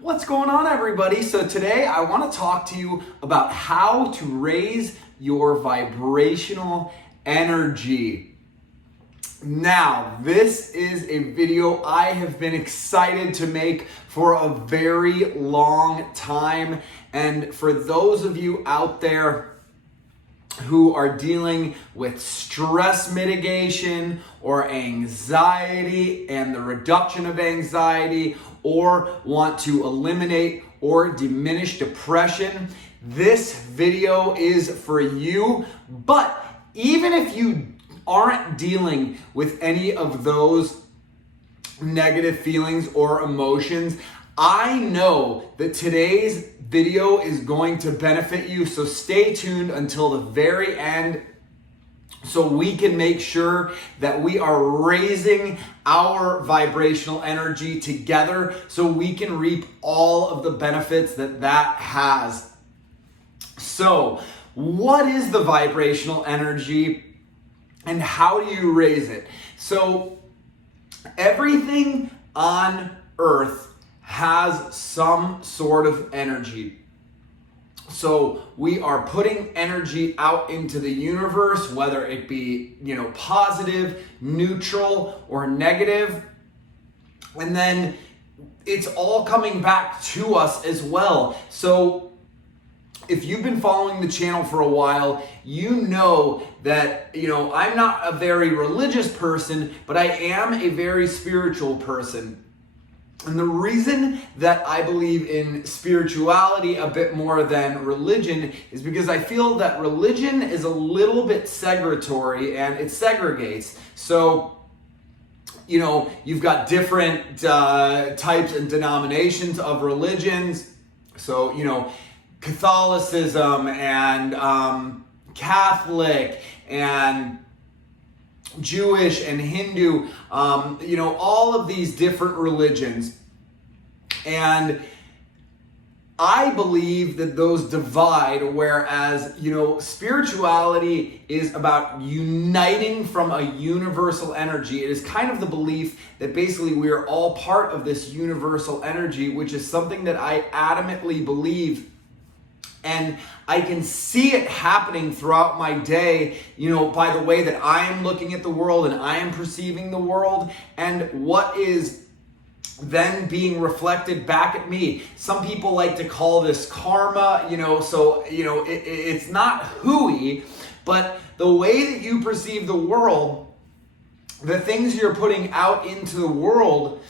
What's going on, everybody? So today I want to talk to you about how to raise your vibrational energy. Now, this is a video I have been excited to make for a very long time. And for those of you out there who are dealing with stress mitigation or anxiety and the reduction of anxiety, or want to eliminate or diminish depression, this video is for you. But even if you aren't dealing with any of those negative feelings or emotions, I know that today's video is going to benefit you, so stay tuned until the very end so we can make sure that we are raising our vibrational energy together so we can reap all of the benefits that has. So, what is the vibrational energy and how do you raise it? So, everything on Earth has some sort of energy. So we are putting energy out into the universe, whether it be, positive, neutral, or negative. And then it's all coming back to us as well. So if you've been following the channel for a while, you know that, I'm not a very religious person, but I am a very spiritual person. And the reason that I believe in spirituality a bit more than religion is because I feel that religion is a little bit segregatory and it segregates. So, you've got different types and denominations of religions. So, Catholicism and Catholic and Jewish and Hindu, all of these different religions. And I believe that those divide, whereas, spirituality is about uniting from a universal energy. It is kind of the belief that basically we are all part of this universal energy, which is something that I adamantly believe. And I can see it happening throughout my day, by the way that I am looking at the world and I am perceiving the world and what is then being reflected back at me. Some people like to call this karma, it's not hooey, but the way that you perceive the world, the things you're putting out into the world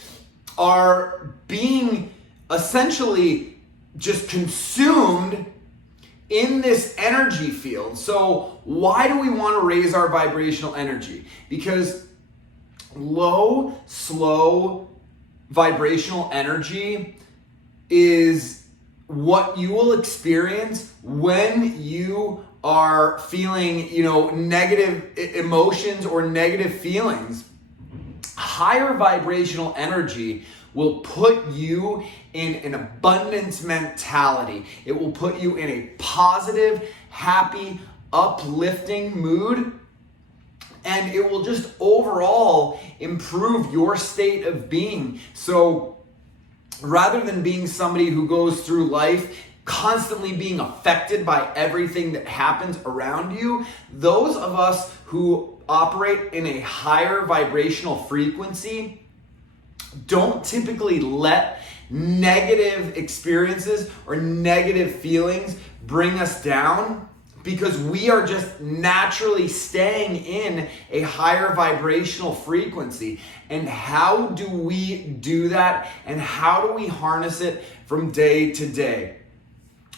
are being essentially just consumed in this energy field. So why do we want to raise our vibrational energy? Because low, slow vibrational energy is what you will experience when you are feeling, negative emotions or negative feelings. Higher vibrational energy will put you in an abundance mentality. It will put you in a positive, happy, uplifting mood. And it will just overall improve your state of being. So rather than being somebody who goes through life constantly being affected by everything that happens around you, those of us who operate in a higher vibrational frequency don't typically let negative experiences or negative feelings bring us down, because we are just naturally staying in a higher vibrational frequency. And how do we do that? And how do we harness it from day to day?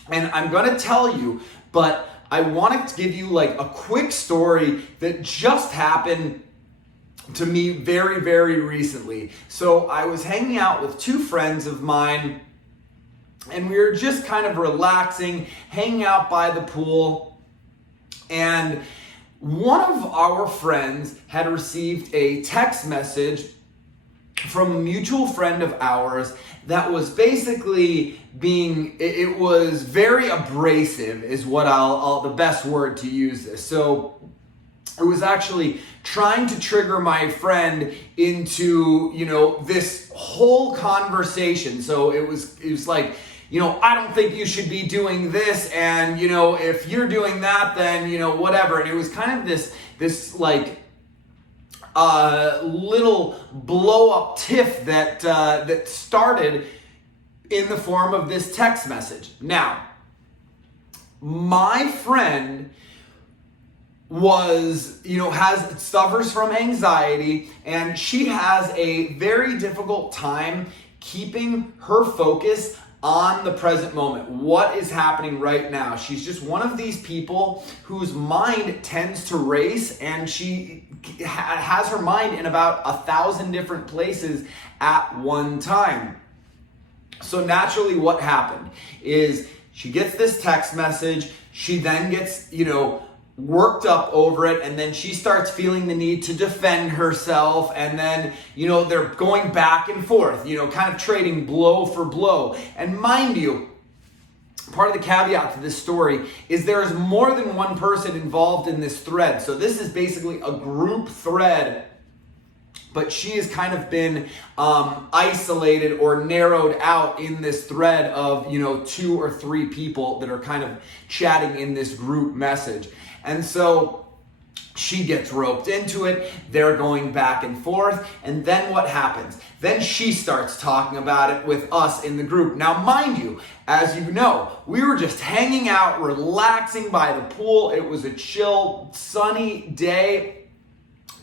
And I'm going to tell you, but I want to give you like a quick story that just happened to me very, very recently. So I was hanging out with two friends of mine and we were just kind of relaxing, hanging out by the pool. And one of our friends had received a text message from a mutual friend of ours that was basically it was very abrasive is what the best word to use this. So it was actually trying to trigger my friend into, this whole conversation. So it was like, I don't think you should be doing this, and if you're doing that, then whatever. And it was kind of this like little blow up tiff that started in the form of this text message. Now, my friend suffers from anxiety, and she has a very difficult time keeping her focus on the present moment. What is happening right now? She's just one of these people whose mind tends to race, and she has her mind in about 1,000 different places at one time. So naturally what happened is she gets this text message, she then gets, worked up over it, and then she starts feeling the need to defend herself, and then they're going back and forth, kind of trading blow for blow. And mind you, part of the caveat to this story is there is more than one person involved in this thread. So this is basically a group thread, but she has kind of been isolated or narrowed out in this thread of 2 or 3 people that are kind of chatting in this group message. And so she gets roped into it, they're going back and forth, and then what happens? Then she starts talking about it with us in the group. Now, mind you, as you know, we were just hanging out, relaxing by the pool. It was a chill, sunny day,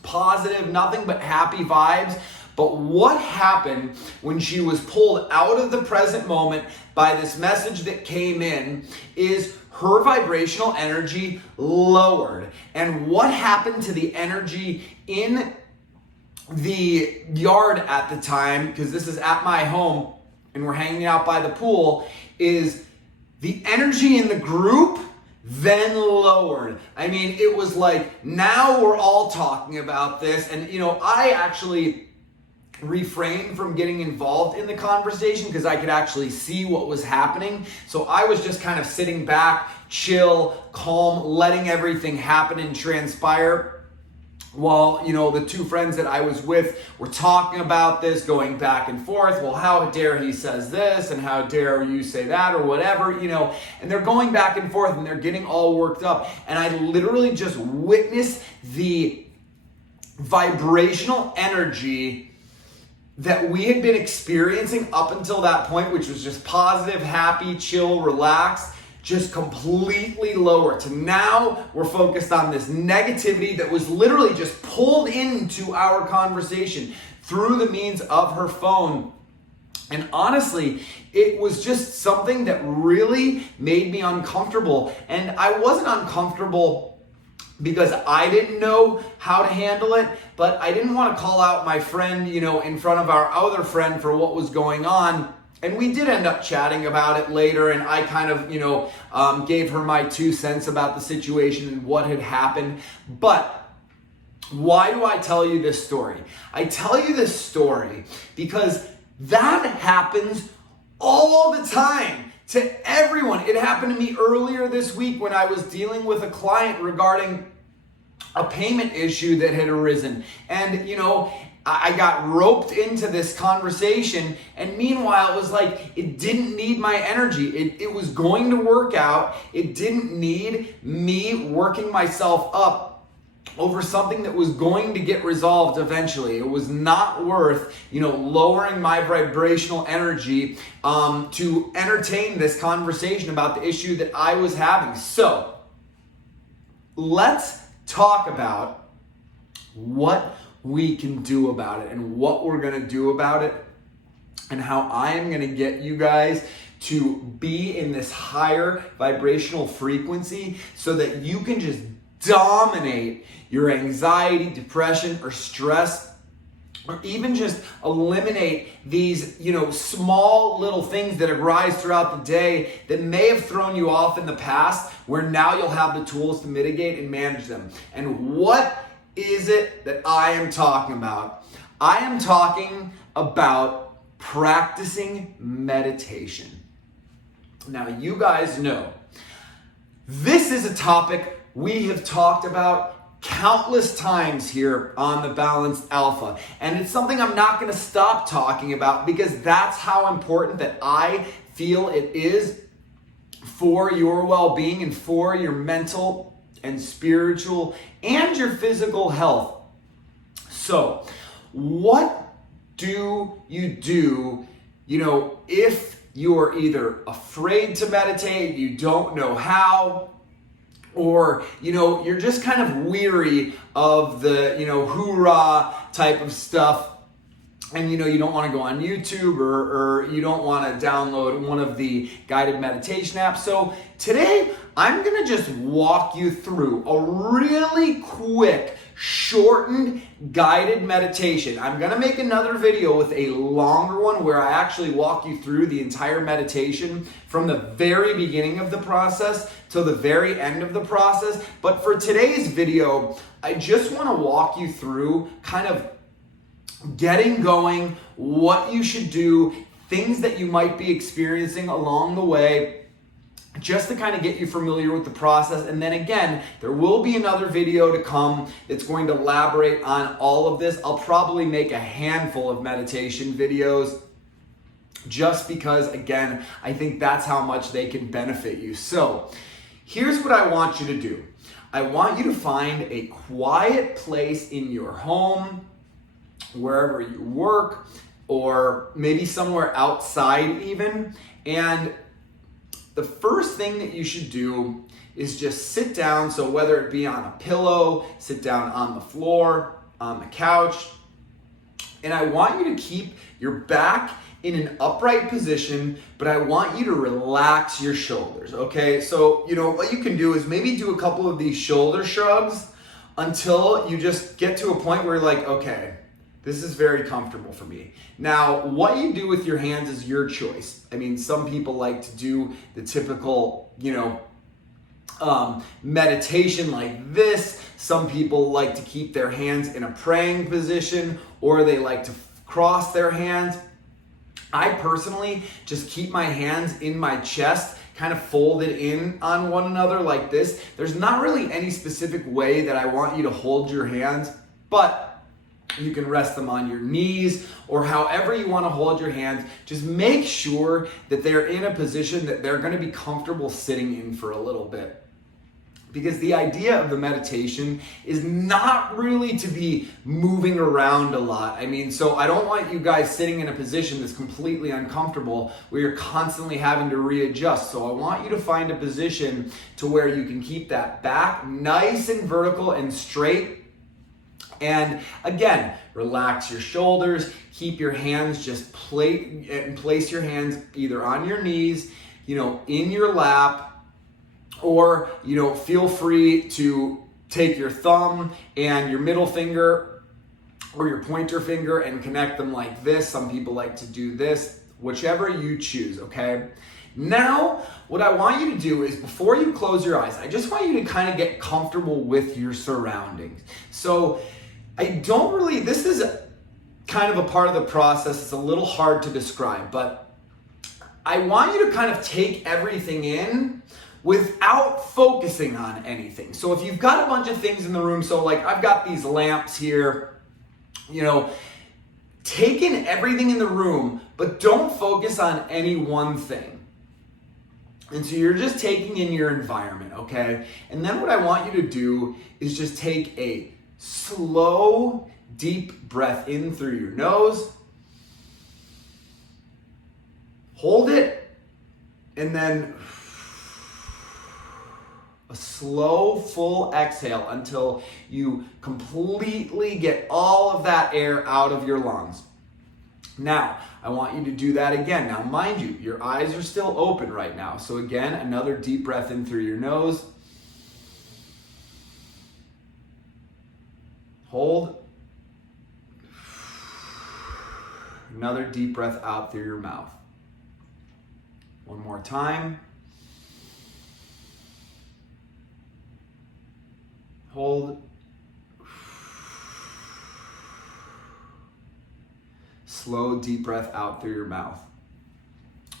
positive, nothing but happy vibes. But what happened when she was pulled out of the present moment by this message that came in is her vibrational energy lowered. And what happened to the energy in the yard at the time, because this is at my home and we're hanging out by the pool, is the energy in the group then lowered. I mean, it was like, now we're all talking about this. And, I actually refrained from getting involved in the conversation because I could actually see what was happening. So I was just kind of sitting back, chill, calm, letting everything happen and transpire while, the 2 friends that I was with were talking about this, going back and forth. Well, how dare he says this, and how dare you say that, or whatever, and they're going back and forth and they're getting all worked up. And I literally just witnessed the vibrational energy that we had been experiencing up until that point, which was just positive, happy, chill, relaxed, just completely lower to now we're focused on this negativity that was literally just pulled into our conversation through the means of her phone. And honestly, it was just something that really made me uncomfortable. And I wasn't uncomfortable because I didn't know how to handle it, but I didn't want to call out my friend, in front of our other friend for what was going on. And we did end up chatting about it later, and I kind of, gave her my 2 cents about the situation and what had happened. But why do I tell you this story? I tell you this story because that happens all the time to everyone. It happened to me earlier this week when I was dealing with a client regarding a payment issue that had arisen. And, I got roped into this conversation, and meanwhile, it was like, it didn't need my energy. It was going to work out. It didn't need me working myself up over something that was going to get resolved eventually. It was not worth, lowering my vibrational energy to entertain this conversation about the issue that I was having. So, let's talk about what we can do about it and what we're going to do about it, and how I am going to get you guys to be in this higher vibrational frequency so that you can just dominate your anxiety, depression, or stress, or even just eliminate these, small little things that arise throughout the day that may have thrown you off in the past, where now you'll have the tools to mitigate and manage them. And what is it that I am talking about? I am talking about practicing meditation. Now, you guys know this is a topic we have talked about countless times here on the Balanced Alpha. And it's something I'm not going to stop talking about because that's how important that I feel it is for your well-being and for your mental and spiritual and your physical health. So, what do you do, if you're either afraid to meditate, you don't know how, or, you're just kind of weary of the, hoorah type of stuff, and, you don't want to go on YouTube or you don't want to download one of the guided meditation apps. So today, I'm going to just walk you through a really quick, shortened, guided meditation. I'm going to make another video with a longer one where I actually walk you through the entire meditation from the very beginning of the process to the very end of the process. But for today's video, I just want to walk you through kind of getting going, what you should do, things that you might be experiencing along the way, just to kind of get you familiar with the process. And then again, there will be another video to come that's going to elaborate on all of this. I'll probably make a handful of meditation videos just because, again, I think that's how much they can benefit you. So here's what I want you to do. I want you to find a quiet place in your home, wherever you work, or maybe somewhere outside even. And the first thing that you should do is just sit down. So whether it be on a pillow, sit down on the floor, on the couch. And I want you to keep your back in an upright position, but I want you to relax your shoulders, okay? So, what you can do is maybe do a couple of these shoulder shrugs until you just get to a point where you're like, okay, this is very comfortable for me. Now, what you do with your hands is your choice. I mean, some people like to do the typical, meditation like this. Some people like to keep their hands in a praying position, or they like to cross their hands. I personally just keep my hands in my chest, kind of folded in on one another like this. There's not really any specific way that I want you to hold your hands, but you can rest them on your knees or however you want to hold your hands. Just make sure that they're in a position that they're going to be comfortable sitting in for a little bit. Because the idea of the meditation is not really to be moving around a lot. I mean, so I don't want you guys sitting in a position that's completely uncomfortable where you're constantly having to readjust. So I want you to find a position to where you can keep that back nice and vertical and straight. And again, relax your shoulders, keep your hands just place your hands either on your knees, in your lap, or, feel free to take your thumb and your middle finger or your pointer finger and connect them like this. Some people like to do this, whichever you choose, okay? Now, what I want you to do is before you close your eyes, I just want you to kind of get comfortable with your surroundings. So, this is kind of a part of the process. It's a little hard to describe, but I want you to kind of take everything in without focusing on anything. So if you've got a bunch of things in the room, so like I've got these lamps here, take in everything in the room, but don't focus on any one thing. And so you're just taking in your environment, okay? And then what I want you to do is just take a slow, deep breath in through your nose. Hold it, and then a slow, full exhale until you completely get all of that air out of your lungs. Now, I want you to do that again. Now, mind you, your eyes are still open right now. So again, another deep breath in through your nose. Hold. Another deep breath out through your mouth. One more time. Hold. Slow, deep breath out through your mouth.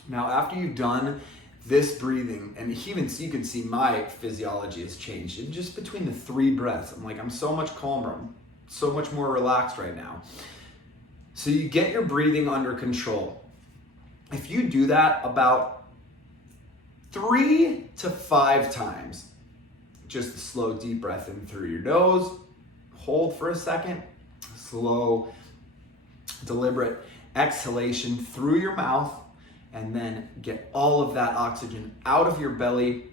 Now, after you've done this breathing, and even so you can see my physiology has changed. And just between the 3 breaths, I'm so much calmer. I'm so much more relaxed right now. So you get your breathing under control. If you do that about 3 to 5 times, just a slow deep breath in through your nose, hold for a second, slow, deliberate exhalation through your mouth, and then get all of that oxygen out of your belly.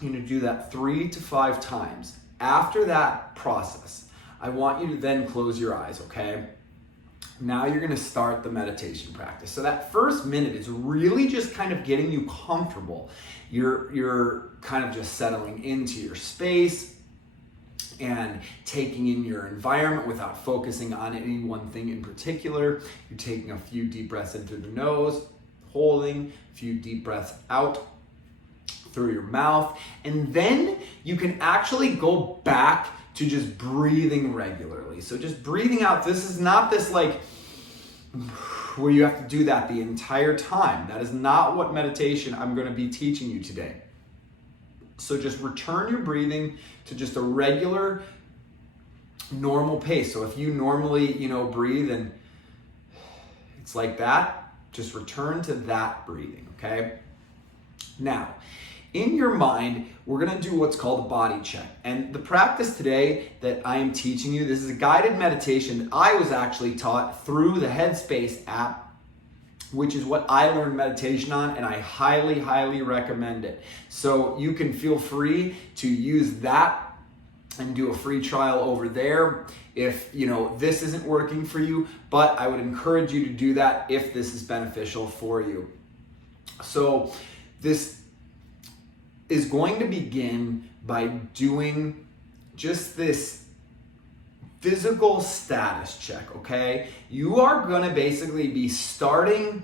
You're gonna do that 3 to 5 times. After that process, I want you to then close your eyes, okay? Now you're gonna start the meditation practice. So that first minute is really just kind of getting you comfortable. You're kind of just settling into your space and taking in your environment without focusing on any one thing in particular. You're taking a few deep breaths in through the nose, holding a few deep breaths out through your mouth, and then you can actually go back to just breathing regularly. So just breathing out. This is not this like where you have to do that the entire time. That is not what meditation I'm going to be teaching you today. So just return your breathing to just a regular, normal pace. So if you normally, breathe and it's like that, just return to that breathing, okay? Now, in your mind, we're gonna do what's called a body check. And the practice today that I am teaching you, this is a guided meditation that I was actually taught through the Headspace app, which is what I learned meditation on, and I highly, highly recommend it. So you can feel free to use that and do a free trial over there if this isn't working for you, but I would encourage you to do that if this is beneficial for you. So this is going to begin by doing just this physical status check, okay? You are gonna basically be starting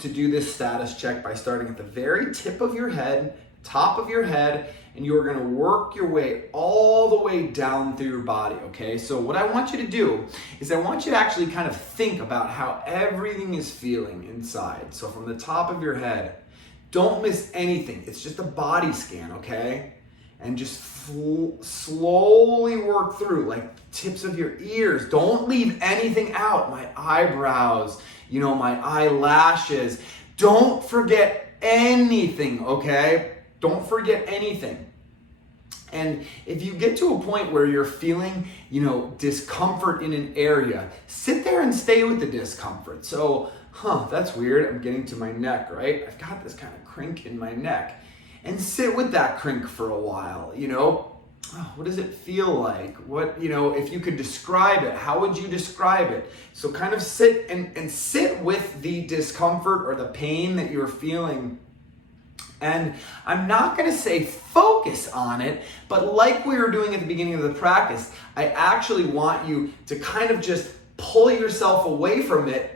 to do this status check by starting at the very tip of your head, top of your head, and you are gonna work your way all the way down through your body, okay? So what I want you to do is I want you to actually kind of think about how everything is feeling inside. So from the top of your head, don't miss anything. It's just a body scan, okay? And just slowly work through, like tips of your ears. Don't leave anything out. My eyebrows, my eyelashes. Don't forget anything, okay? Don't forget anything. And if you get to a point where you're feeling, discomfort in an area, sit there and stay with the discomfort. So, that's weird. I'm getting to my neck, right? I've got this kind of crink in my neck. And sit with that crink for a while, what does it feel like? What, if you could describe it, how would you describe it? So kind of sit and sit with the discomfort or the pain that you're feeling. And I'm not going to say focus on it, but like we were doing at the beginning of the practice, I actually want you to kind of just pull yourself away from it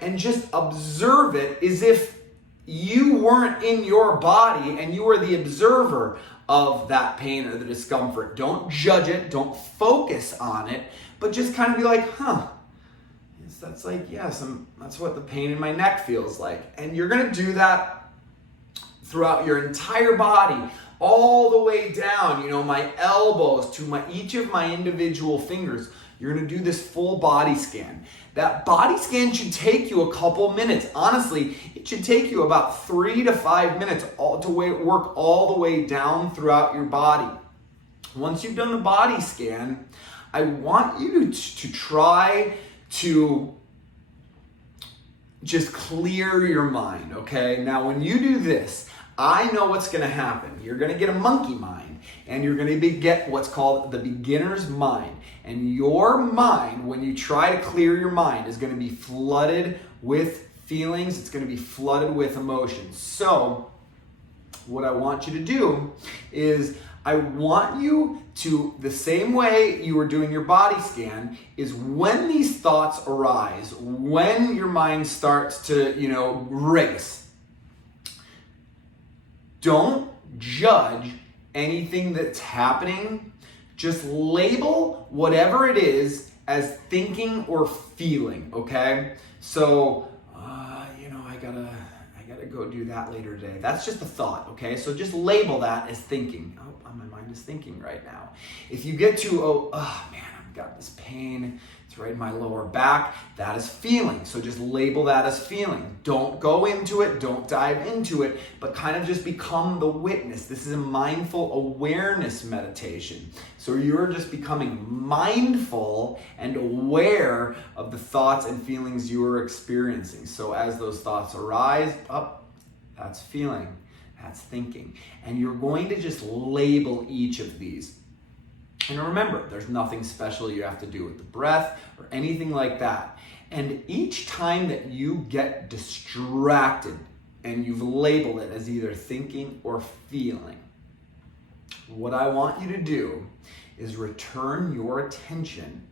and just observe it as if you weren't in your body and you were the observer of that pain or the discomfort. Don't judge it, don't focus on it, but just kind of be like, that's what the pain in my neck feels like. And you're gonna do that throughout your entire body, all the way down, my elbows to each of my individual fingers. You're gonna do this full body scan. That body scan should take you a couple minutes. Honestly, it should take you about 3 to 5 minutes to work all the way down throughout your body. Once you've done the body scan, I want you to try to just clear your mind, okay? Now, when you do this, I know what's gonna happen. You're gonna get a monkey mind, and you're gonna get what's called the beginner's mind. And your mind, when you try to clear your mind, is gonna be flooded with feelings. It's gonna be flooded with emotions. So, what I want you to do is I want you to, the same way you were doing your body scan, is when these thoughts arise, when your mind starts to, race, don't judge anything that's happening. Just label whatever it is as thinking or feeling, okay? So, I I gotta go do that later today. That's just a thought, okay? So just label that as thinking. Oh, my mind is thinking right now. If you get to, oh man, I've got this pain, it's right in my lower back, that is feeling. So just label that as feeling. Don't go into it, don't dive into it, but kind of just become the witness. This is a mindful awareness meditation. So you're just becoming mindful and aware of the thoughts and feelings you are experiencing. So as those thoughts arise, that's feeling, that's thinking. And you're going to just label each of these. And remember, there's nothing special you have to do with the breath or anything like that. And each time that you get distracted and you've labeled it as either thinking or feeling, what I want you to do is return your attention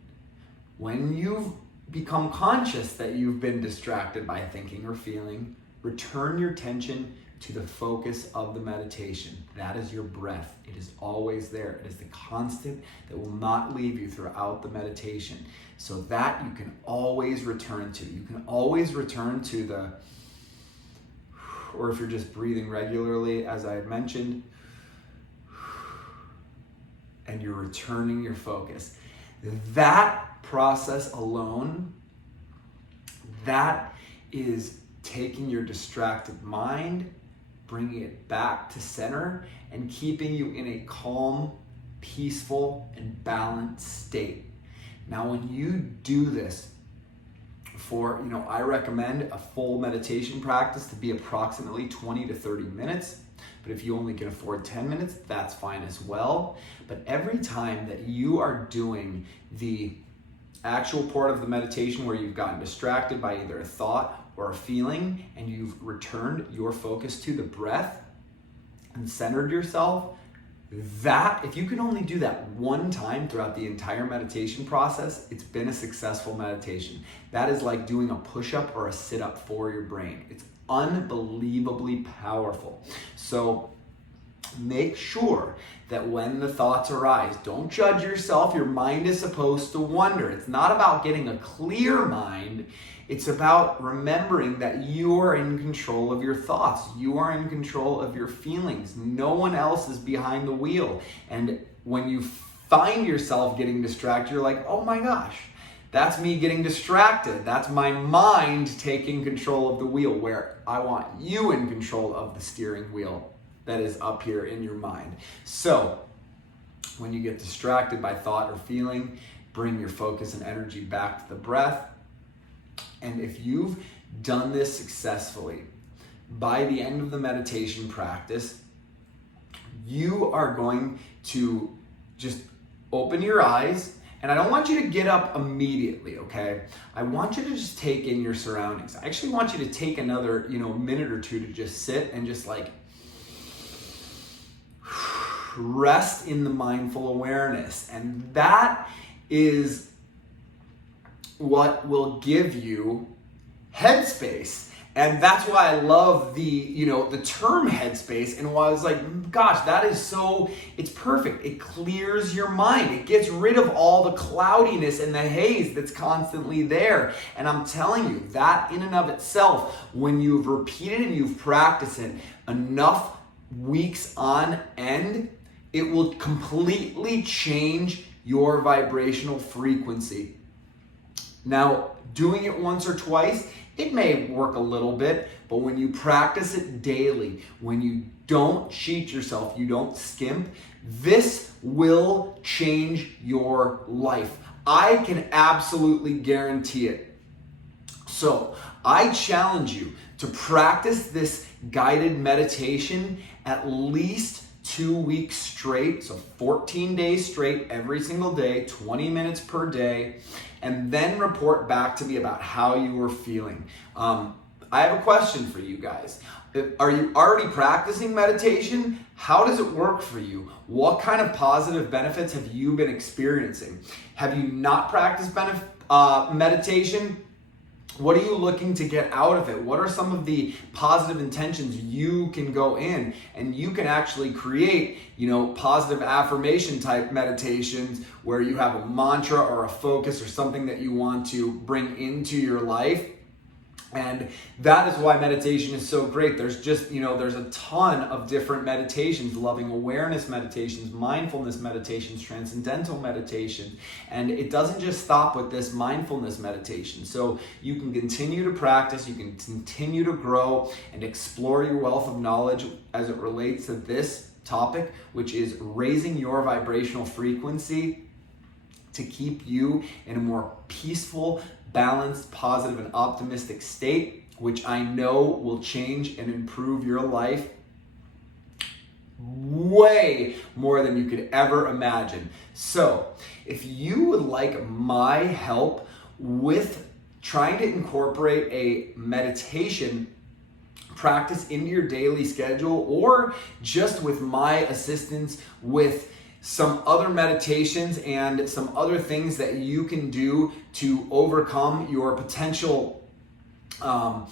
when you've become conscious that you've been distracted by thinking or feeling. Return your attention to the focus of the meditation. That is your breath. It is always there. It is the constant that will not leave you throughout the meditation. So that you can always return to. You can always return to the, or if you're just breathing regularly, as I had mentioned, and you're returning your focus. That process alone, that is taking your distracted mind, bringing it back to center, and keeping you in a calm, peaceful, and balanced state. Now, when you do this for, I recommend a full meditation practice to be approximately 20 to 30 minutes. But if you only can afford 10 minutes, that's fine as well. But every time that you are doing the actual part of the meditation where you've gotten distracted by either a thought or a feeling, and you've returned your focus to the breath and centered yourself, that, if you can only do that one time throughout the entire meditation process, it's been a successful meditation. That is like doing a push-up or a sit-up for your brain. It's unbelievably powerful. So make sure that when the thoughts arise, don't judge yourself. Your mind is supposed to wander. It's not about getting a clear mind. It's about remembering that you are in control of your thoughts. You are in control of your feelings. No one else is behind the wheel. And when you find yourself getting distracted, you're like, oh my gosh, that's me getting distracted. That's my mind taking control of the wheel, where I want you in control of the steering wheel that is up here in your mind. So when you get distracted by thought or feeling, bring your focus and energy back to the breath. And if you've done this successfully, by the end of the meditation practice, you are going to just open your eyes. And I don't want you to get up immediately, okay? I want you to just take in your surroundings. I actually want you to take another, minute or two to just sit and just like rest in the mindful awareness. And that is what will give you headspace. And that's why I love the term headspace, and why I was like, gosh, that is so, it's perfect. It clears your mind. It gets rid of all the cloudiness and the haze that's constantly there. And I'm telling you, that in and of itself, when you've repeated and you've practiced it enough weeks on end, it will completely change your vibrational frequency. Now, doing it once or twice, it may work a little bit, but when you practice it daily, when you don't cheat yourself, you don't skimp, this will change your life. I can absolutely guarantee it. So I challenge you to practice this guided meditation at least 2 weeks straight, so 14 days straight, every single day, 20 minutes per day, and then report back to me about how you were feeling. I have a question for you guys. Are you already practicing meditation? How does it work for you? What kind of positive benefits have you been experiencing? Have you not practiced meditation? What are you looking to get out of it? What are some of the positive intentions you can go in? And you can actually create, positive affirmation type meditations where you have a mantra or a focus or something that you want to bring into your life. And that is why meditation is so great. There's just, there's a ton of different meditations, loving awareness meditations, mindfulness meditations, transcendental meditation. And it doesn't just stop with this mindfulness meditation. So you can continue to practice, you can continue to grow and explore your wealth of knowledge as it relates to this topic, which is raising your vibrational frequency to keep you in a more peaceful, balanced, positive, and optimistic state, which I know will change and improve your life way more than you could ever imagine. So, if you would like my help with trying to incorporate a meditation practice into your daily schedule, or just with my assistance with some other meditations and some other things that you can do to overcome your potential holdbacks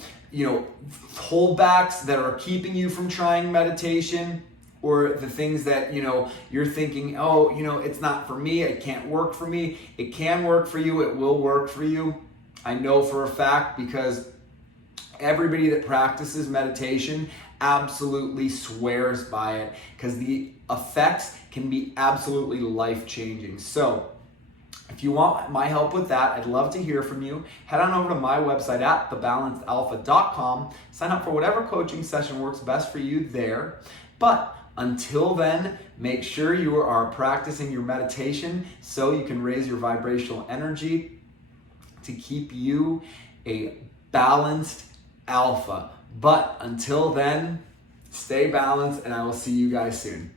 that are keeping you from trying meditation, or the things that you're thinking, it's not for me, it can't work for me. It can work for you, it will work for you. I know for a fact, because everybody that practices meditation absolutely swears by it, because the effects can be absolutely life-changing. So if you want my help with that, I'd love to hear from you. Head on over to my website at thebalancedalpha.com. Sign up for whatever coaching session works best for you there. But until then, make sure you are practicing your meditation so you can raise your vibrational energy to keep you a balanced alpha. But until then, stay balanced, and I will see you guys soon.